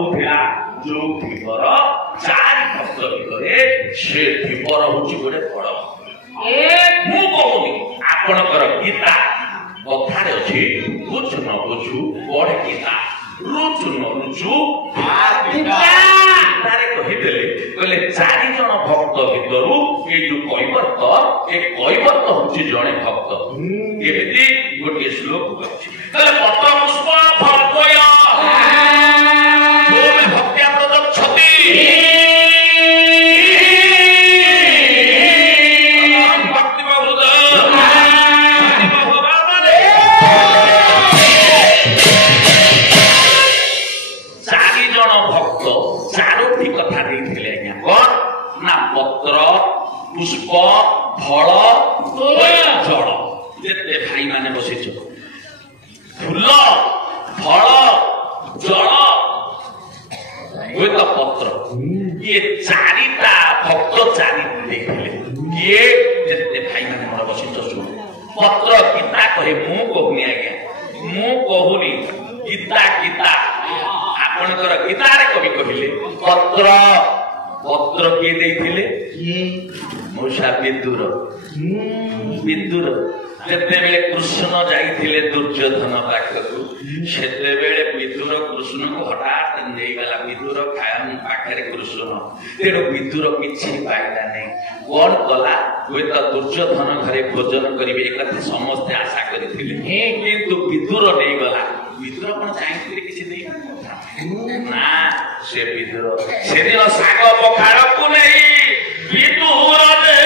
ହଉଥିଲା ଯୋଉ ଧୀବର ଚାରି ଭକ୍ତ ଭିତରେ ସେ ଧୀବର ହଉଛି ଗୋଟେ ବଡ ଭକ୍ତ। ମୁଁ କହୁନି ଆପଣଙ୍କର ଗୀତା କଥାରେ ଅଛି ବୁଝୁ ନ ବୁଝୁ ବଢେ ଗୀତା ରୁଚୁ ନ ରୁଚୁ ଗୀତାରେ କହିଦେଲେ କହିଲେ 4 ଜଣ ଭକ୍ତ ଭିତରୁ ଏଇ ଯୋଉ କୈବର୍ତ୍ତ ଏ କୈବର୍ତ୍ତ ହଉଛି ଜଣେ ଭକ୍ତ। ଏମିତି ଗୋଟିଏ ଶ୍ଲୋକ ଅଛି ତାହେଲେ ପତ୍ର ପୁଷ୍ପ ଫଳଦ୍ୱୟ ଭକ୍ତ୍ୟା ପ୍ରଦକ୍ଷତି पुष्प फल जल जिते भाई माने बसिच फूल फल जल तो पत्र ये चारिटा भक्त चारि किए जिते भाई माने मोर बसिच शुण पत्र गीता कहे मु कहूनी आज्ञा मु कहूनी गीता गीता आपणकर गीतारे कवि कहिले पत्र पत्र किए देथिले मूषा विदुर विदुर जेतेबेले कृष्ण जाइथिले दुर्योधन पाखकु सेतेबेले विदुर कृष्ण को हठात नेइगला विदुर खायन पाखरे कृष्ण तेरो विदुर किछि पाइला नै कोन कला होय त दुर्योधन घरे भोजन करिवे एकथा समस्त आशा करिथिले किंतु विदुर नेइगला विदुर कोन चाइथिले किछि नै ना से विदुर सेदिन साग पखाड़ को नहीं विदुर दे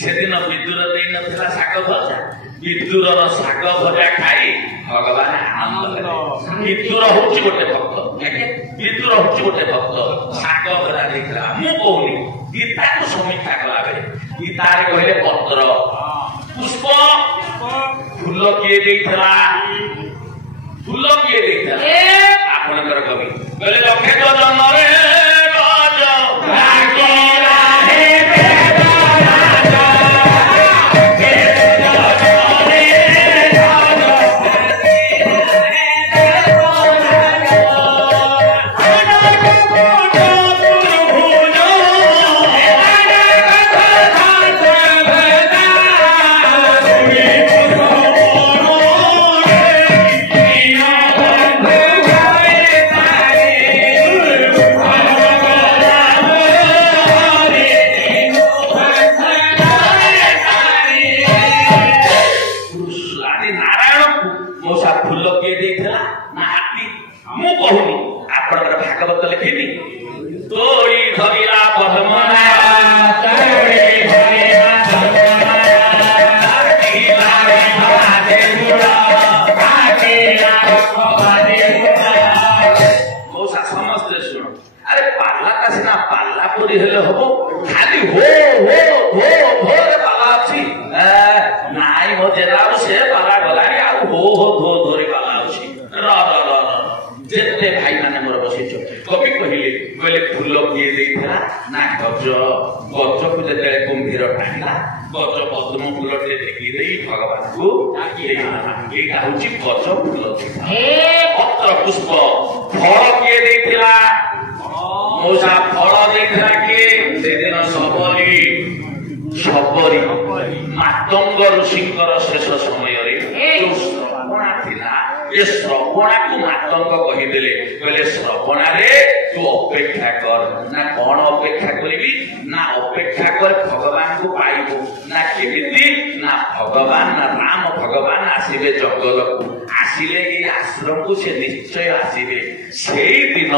सेदिन विदुर दे नथिला साग भजा विदुर साग भजा खाई भगवान आनंद विदुर होची गोटे भक्त विदुर होची गोटे भक्त साग भजा देखला मु कहूनी गीता को समीक्षा कला बेले गीता रे कहले पत्र पुष्प फूल किए देइथला फूल किए देइथला आपनकर कवि कहले लखे तो जन्म रे राज भाग्यला हे पत्र पुष्प फल किए देथिला मूषा फल देथिला किए सेदिन सबरी सबरी मातंग ऋषिंकर शेष समय रे जो श्रवणा थिला ये श्रवणा को मातंग कहिदेले कहले श्रवणा रे तू अपेक्षा कर ना कौन अपेक्षा करिबी ना अपेक्षा कर भगवान को पाइबो ना केमिति ना भगवान ना राम भगवान आसीबे जंगल को आसिले ये आश्रम को से निश्चय आसीबे सेई दिन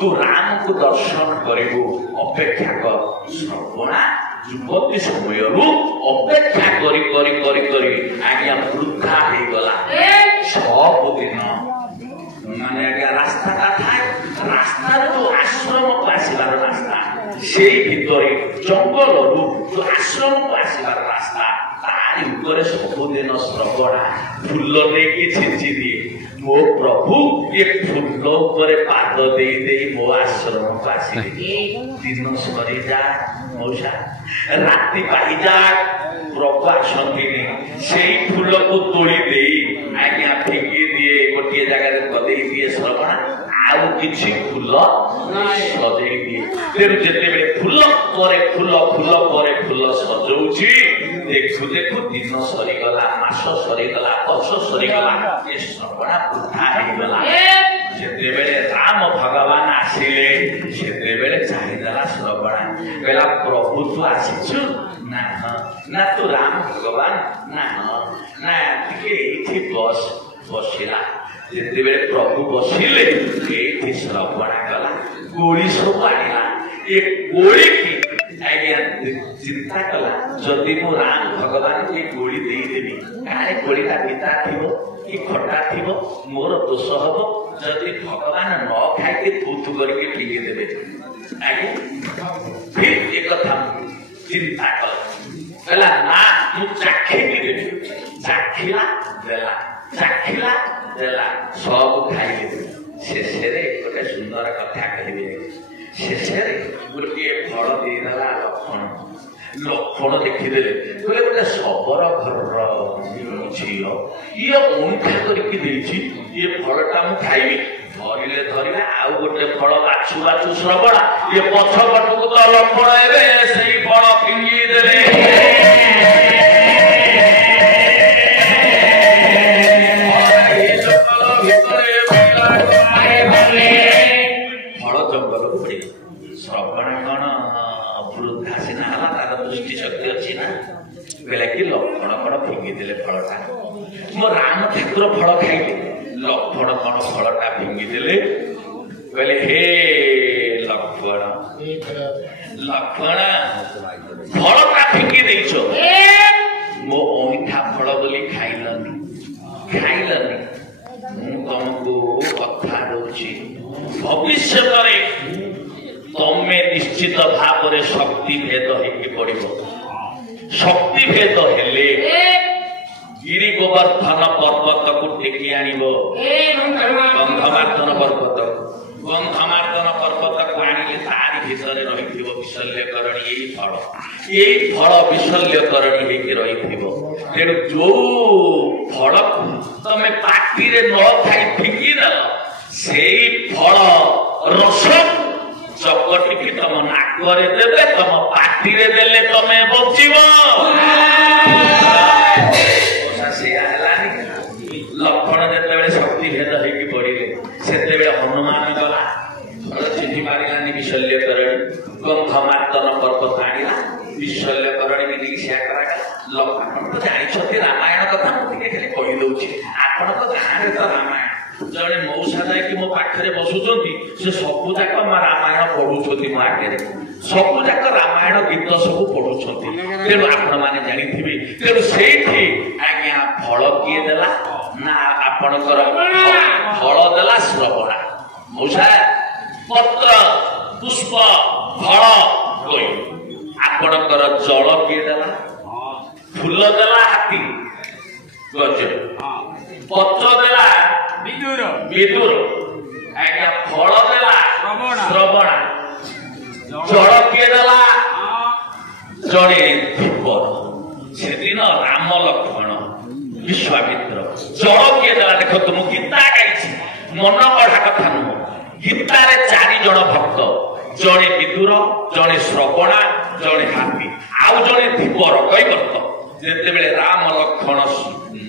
तू राम को दर्शन करिबो अपेक्षा कर श्रवणा युवती समय अपेक्षा करी करी करी करी आज्ञा वृद्धा हो गला सब दिन माने आज्ञा रास्ता था रास्ता जो आश्रम को आसबार रास्ता से भीतर जंगल जो आश्रम को आसबार रास्ता तारी ऊपर सबुदिन श्रवणा फूल नहीं छिंची दिए मो प्रभु ये फूल पर पाद दे दे मो आश्रम को आसिले दिन सरी जा मौसा राति पाई जा प्रभु आसती से फूल को तोड़ी दे आज्ञा फिंगी दिए गोटे जगह गदे दिए श्रवणा आउ किछि फूल सजई दिए तेणु जिते फूल पर फूल फूल पर फूल सजाऊँगी देखु देखु दिन सरीगला मास सरीगला वर्ष सरीगला ये श्रवणा वृथा होगला जिते राम भगवान आसिले से चाहिदेला श्रवणा कहला प्रभु तू आसीचु ना ना तू राम भगवान ना ना टिके बस बसिला जिते प्रभु बसिले ये श्रवणा गला गोली सब आनिला ये गोली की आज्ञा चिंता कला जदि मो राम भगवान को गोली देदेवी काले गोलीटा पिता थी कि खटा थी मोर दोष हम जदि भगवान न खाई थूथु करके फिंगी देवे आज्ञा फिर एक कथा चिंता कला ना मु चाखी देवी चाखिला देला सब खाई शेष गोटे सुंदर कथा कहबे शेष गोटे फल देदेला लक्षण देखीदेले बोले गोटे शबर घर झील ये अंठा करके ये फलटा मु खाइबी धरिले धरिले आउ गोटे फल बाछु बाछु श्रवणा ये पछ पटକୁ तो लक्षण हेबे सेई फल फिंगी देले फल जंगल को पड़े श्रवण कण वृद्धा सीना है तार दृष्टि शक्ति अच्छी ना बेला कि लक्षण कण फिंगी देले फलटा मो राम ठाकुर फल खाइले लक्षण कण फलटा फिंगी देले कहले हे लक्षण फलटा फिंगी देइछो मो ओइठा फल बोली खाइलनी मु तुमको कथा दउछि भविष्य तमे निश्चित भाव में शक्ति भेद हो शक्ति भेद हेले गिरी गोवर्धन पर्वत को टेकी आनिब गंधमार्दन पर्वत को आनिले तारी भितर रही विशल्यकरणी यही फल विशल्यकरणी रही तेणु जो फल तमे पाटी न खाई फिंगी देल से फल रस चपटी तुम नाकरे देले तुम पाटी देले तमे बचिब लक्षण जिते शक्ति भेद होगी पड़े से हनुमान गला चिन्ह पारानी विशल्यकरण गंधमार्दन पर्वत आनिला विशल्यकरण भी नहीं करागला लक्षण तो जानते रामायण कथा मुझे कहीदे आपण तो गाँव तो रामायण जड़े मौसा जाकि मो पाखे बसुंट से सबू जाक रामायण पढ़ुं मो आगे सबू जाक रामायण गीत सब पढ़ुं तेणु आपण मैंने जानी तेणु से आज्ञा फल किए देला ना आपणकर फल देला श्रवणा मौसा पत्र पुष्प फल कोई आपणकर जल किए देला फूल देला हाथी गज पत्र देला विदुर आज्ञा फल देला श्रवणा जल किए देला जड़े धीपर से दिन राम लक्ष्मण विश्वामित्र जल किए देला देख तुम गीता गाई मन पढ़ा कथा नुह गीतार 4 जन भक्त जड़े विदुर जड़े श्रवणा जड़े हाथी आउ जड़े धीपर कई भक्त जिते बेले राम लक्ष्मण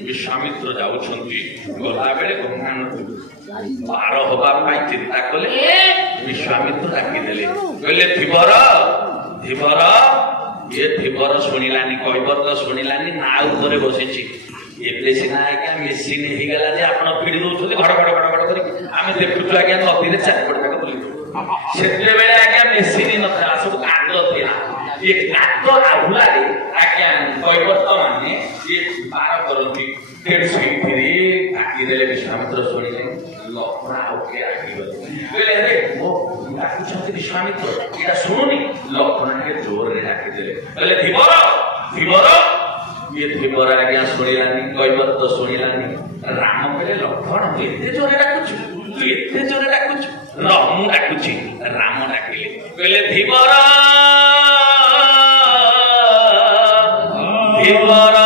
विश्वामित्र जाउछंती गला बेले गंगा पार होगा चिंता कले विश्वामित्र डाकी देले कहले धीवर ये धीवर शुणिलानी कईबर शुणिलानी ना ऊपर बसिछि एबे सिना आज्ञा मेसीन हो गला जे आपण पीड़ी दउछथि घड़ घड़ घड़ घड़ करी आमे देखुछु आज्ञा नदी रे चारिपट तक बुली सेते बेले आज्ञा मेसीन न था सब कांद थिला ये कांद आहुला रे आज्ञा कईबर माने ये पार करथि तेड़ सही काटी देले विश्वामित्र शुणिले लक्ष्मण आउके आखिबले रे मो डाकुछथि विश्वामित्र एटा सुनुनी लक्ष्मण के जोर रे डाकी देले कहले धीवर ये धिबर आज्ञा शुणिलानी कैवर्त शुणिलानी राम कहले लक्ष्मण तू एते जोरे डाकुछु तू एते जोरे डाकुछु न मु डाकुछि राम डाकिले कहले धिबर धिबर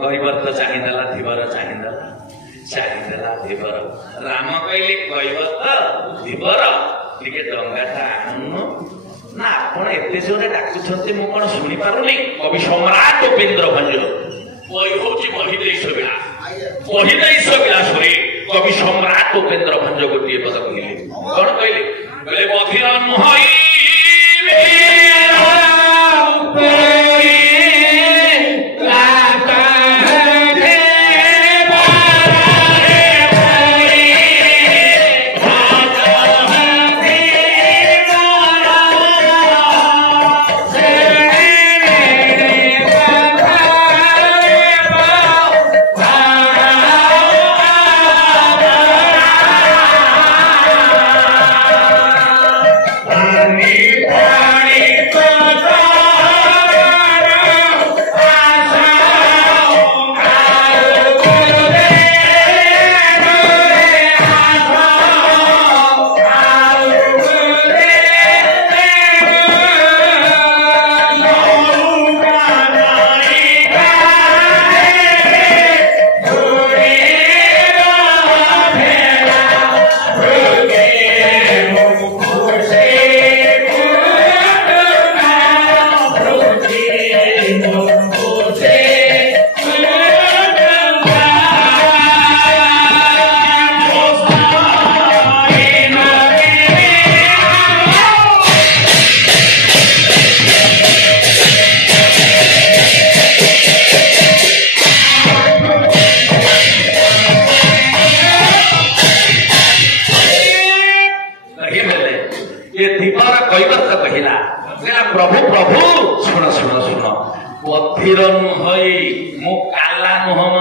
कैवर्त चाहिदेला धिबर चाहिदेला धिबर राम कहले कैवर्त धिबर टिके डंगाटा आनुनु ना आपण एते जोरे डाकुछन्ते मु कोन सुनि पारुनी कवि सम्राट उपेन्द्र भंज कहि होची महिदेश विलासरे कवि सम्राट उपेन्द्र भंज गोटिए पद कहले कोन कहले कहले बधिर मोहई प्रभु प्रभु शुण शुण शुण बधिर नुहई मु काला नुहम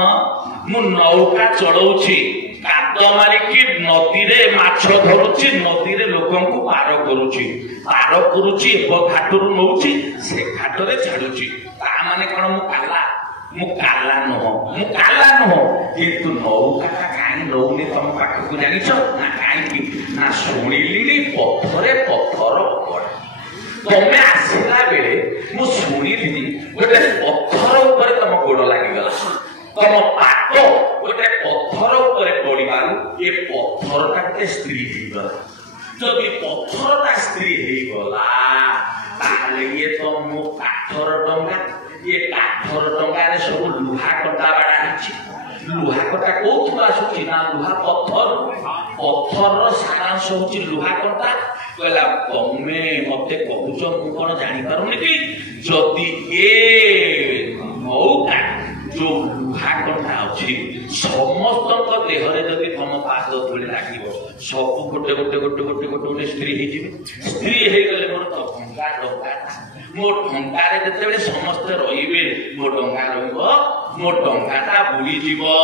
मु नौका चलाउछि काद मारिकी नदी रे माछ धरुछि नदी रे लोकंकु पार करूछि एक घाटरू नौछि से घाट रे छाडुछि ता माने कोन मु काला नुह किंतु नौका काई नौनी तुम पाखकु जानिछ ना काई ना शुणिली पथरे पथर पड़े तमे आसला बेले मु शुणिली गोटे पत्थर ऊपर तुम गोड़ लागिगला तुम पाक गोटे पत्थर ऊपर पड़िबारु ये पत्थरटा के स्त्री होगला जदि पत्थरटा स्त्री होगला ताले ये तो मु काठर डंगा ये काठर डंगा रे सब लुहा कटा बाड़ा हिची लुहा कटा कोथु आसुची ना लुहा पत्थर सारांश होची लुहा कटा कहला तमे मते कहूच मु कोन जानि पारुनी कि जदि ए नौका जो लुहा कटा अछि समस्त देह रे जदि तुम पाद धूली लागिबो सब गोटे गोटे गोटे गोटे गोटे गोटे स्त्री हे जिवे स्त्री हे गले मोर तो डंगा मो डंगा रे जते बेले समस्त रहिबे मो डंगा रहिबो मो डंगाटा बुडी जीवो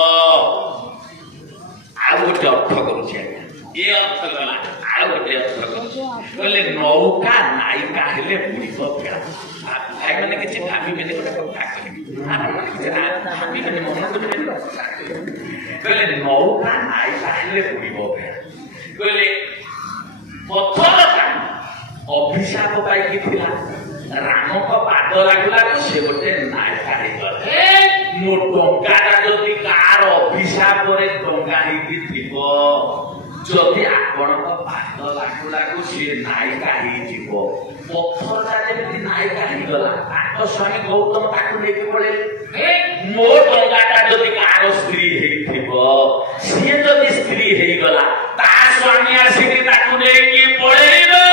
आ गोटे अर्थ करूछि ये अर्थ गला आ गोटे अर्थ कहले नौका नायिका हेले बुडीबो फेरा भाई माने किछि भाभी माने गोटे कथा भाभी माने मन कहले नौका नायिका हेले बुडीबो फेरा कहले पत्थरटा अभिशाप पाइकी थिला राम को पाद लागला से गोटे नायिका हे गले मो डंगाटा जदि कार अभिशाप रे डंगा हेकी थिबो जदि आपण को पाद लागू सी नायिका हे जीवो पत्थरटा जेमि नायिका हे गला ताको स्वामी गौतम ताकू लेके पड़े मो डंगाटा जदि कार स्त्री हे थिबो सी जदि स्त्री हे गला ता स्वामी आसीके ताकू लेके पड़ेबे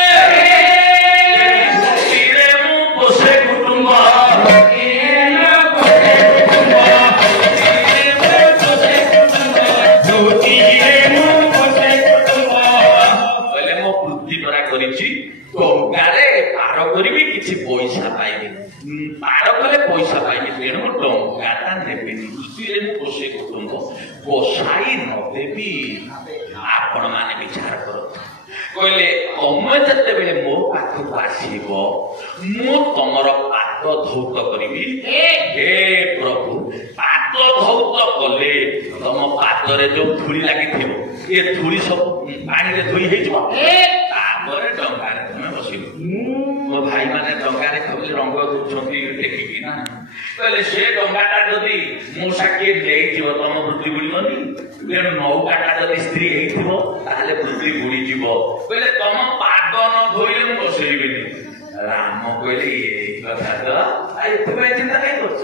पैसा पाइबे पार कले पैसा पाइबे तेणु डंगाटा नेबे वृत्ति पोषे कुटुंब पोषाई नदेवी आपण माने विचार करत कहले तमे जते बेले मो पाखक आसीबो मु तमर पाद धौत करिबी हे प्रभु पाद धौत कले तम पादरे जो धूली लागिथिबो ए धूली सब पानी रे धोई हेजिबो तापर डंगारे तमे बसिबो मो भाई माने डंगारे खबले रंग दुछंती देखिबी ना कहले से डंगाटा जदी मूसा के लेई जीव तम वृद्धि बुड़ीबनी तेणु नौकाटा जदी स्त्री हेइथिबो ताले वृद्धि बुड़ी जीवो कहले तम पाद न धोइले मु बसइबेनी राम कहले ए कथा तो आ एतबे चिंता काई करछ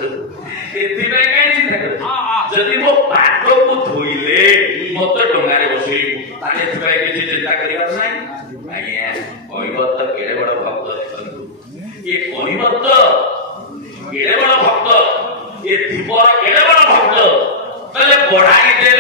एतबे काई चिंता करछ जदी मो पाद को धोइले मते डंगारे बसइबो ताले एतबे किछि चिंता करिया नै आया ओइबत केड़े बड़ भक्त देखंतु ये ओइबत केड़े बड़ भक्त ये दीपर केड़े बड़ भक्त तले बढ़ाई दे